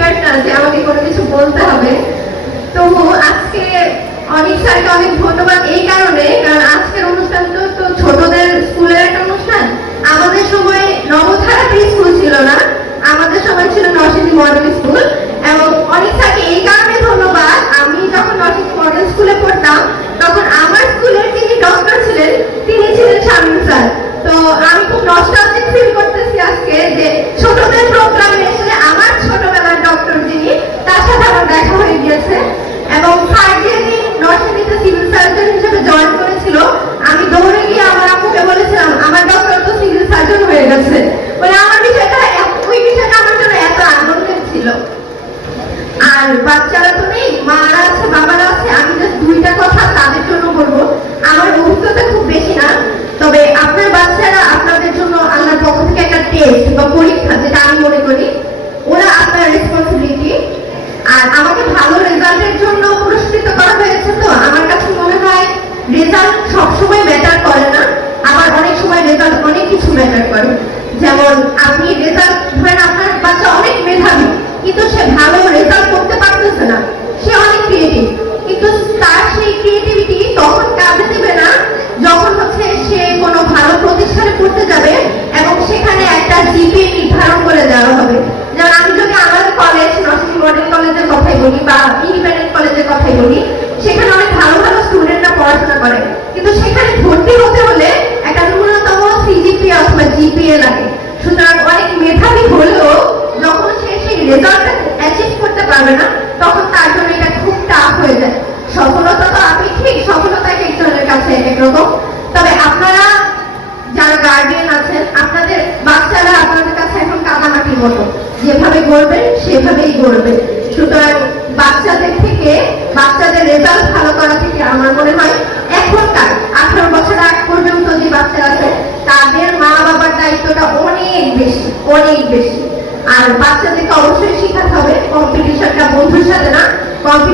না যে আমাকে কোনো কিছু বলতে হবে, তবু আজকে অনেক স্যারকে অনেক ধন্যবাদ এই কারণে, কারণ আজকের অনুষ্ঠানটা তো ছোটদের স্কুলের একটা অনুষ্ঠান। আমাদের সময় নবধারা প্রি স্কুল ছিল না, আমাদের সময় ছিল নরসিংদী মডেল স্কুল, এবং অনেক স্যারকে এই কারণে ধন্যবাদ। আমি যখন নরসিংদী মডেল স্কুলে পড়তাম, তখন আমার স্কুলের যিনি ডক্টর ছিলেন, তিনি ছিলেন শামীম স্যার তো আমি খুব নস্টালজিক ফিল করতেছি আজকে যে ছোটদের প্রোগ্রামে এসে আমার ছোটবেলার ডক্টর যিনি তার সাথে আমার দেখা হয়ে গিয়েছে এবং স্যার যেদিন নরসিংদীতে সিভিল সার্জন হিসেবে জয়েন করেছিল আমি দৌড়ে গিয়ে আমার আপুকে বলেছিলাম আমার ডক্টর তো সিভিল সার্জন হয়ে গেছে মানে আমার বিষয়টা এত- ওই বিষয়টা আমার জন্য এত আনন্দের ছিল আর বাচ্চারা তো নেই, মারা আছে, বাবারা আছে, আমি জাস্ট দুইটা কথা তাদের জন্য বলব। আমার অভিজ্ঞতা খুব বেশি না, তবে আপনার বাচ্চারা আপনাদের জন্য আল্লাহর পক্ষ থেকে একটা টেস্ট বা পরীক্ষা, যেটা আমি মনে করি, ওরা আপনার রেসপন্সিবিলিটি আর আমাকে ভালো রেজাল্টের জন্য পুরস্কৃত করা হয়েছে তো, আমার কাছে মনে হয় রেজাল্ট সবসময় ম্যাটার করে না, আবার অনেক সময় রেজাল্ট অনেক কিছু ম্যাটার করে। যেমন আপনি রেজাল্ট ধরেন, আপনার বাচ্চা অনেক মেধাবী, কিন্তু সে ভালো রেজাল্ট করতে পারতেছে না সে অনেক ক্রিয়েটিভ কিন্তু তার সেই ক্রিয়েটিভিটি তখন কাজে দেবে না যখন হচ্ছে সে কোনো ভালো প্রতিষ্ঠানে পড়তে যাবে এবং সেখানে একটা জিপিএ নির্ধারণ করে দেওয়া হবে যেমন আমি যদি আমাদের কলেজ নরসিংদী মডেল কলেজের কথাই বলি বা ইন্ডিপেন্ডেন্ট বলি সেখানে অনেক ভালো ভালো স্টুডেন্টরা পড়াশোনা করে। কিন্তু সেখানে ভর্তি হতে হলে একটা ন্যূনতম সিজিপিএ অথবা জিপিএ লাগে। সুতরাং অনেক মেধাবী হলেও যখন সে সেই রেজাল্টটা অ্যাচিভ করতে পারবে না, তখন তার জন্য এটা খুব টাফ হয়ে যায়। সফলতা তো আপেক্ষিক সফলতা এক একজনের কাছে এক রকম তবে আপনারা যারা গার্ডিয়ান আছেন, আপনাদের বাচ্চারা আপনাদের কাছে এখন কাদামাটির মতো। যেভাবে গড়বেন, সেভাবেই গড়বে সুতরাং বাচ্চাদের থেকে বাচ্চাদের রেজাল্ট ভালো করা থেকে আমার মনে হয় এখনকার আঠারো বছর আগ পর্যন্ত যে বাচ্চারা আছে, তাদের মা বাবার দায়িত্বটা অনেক বেশি অনেক বেশি। আর বাচ্চাদেরকে অবশ্যই শেখাতে হবে। কম্পিটিশনটা বন্ধুর সাথে না। কম্পিটিশনটা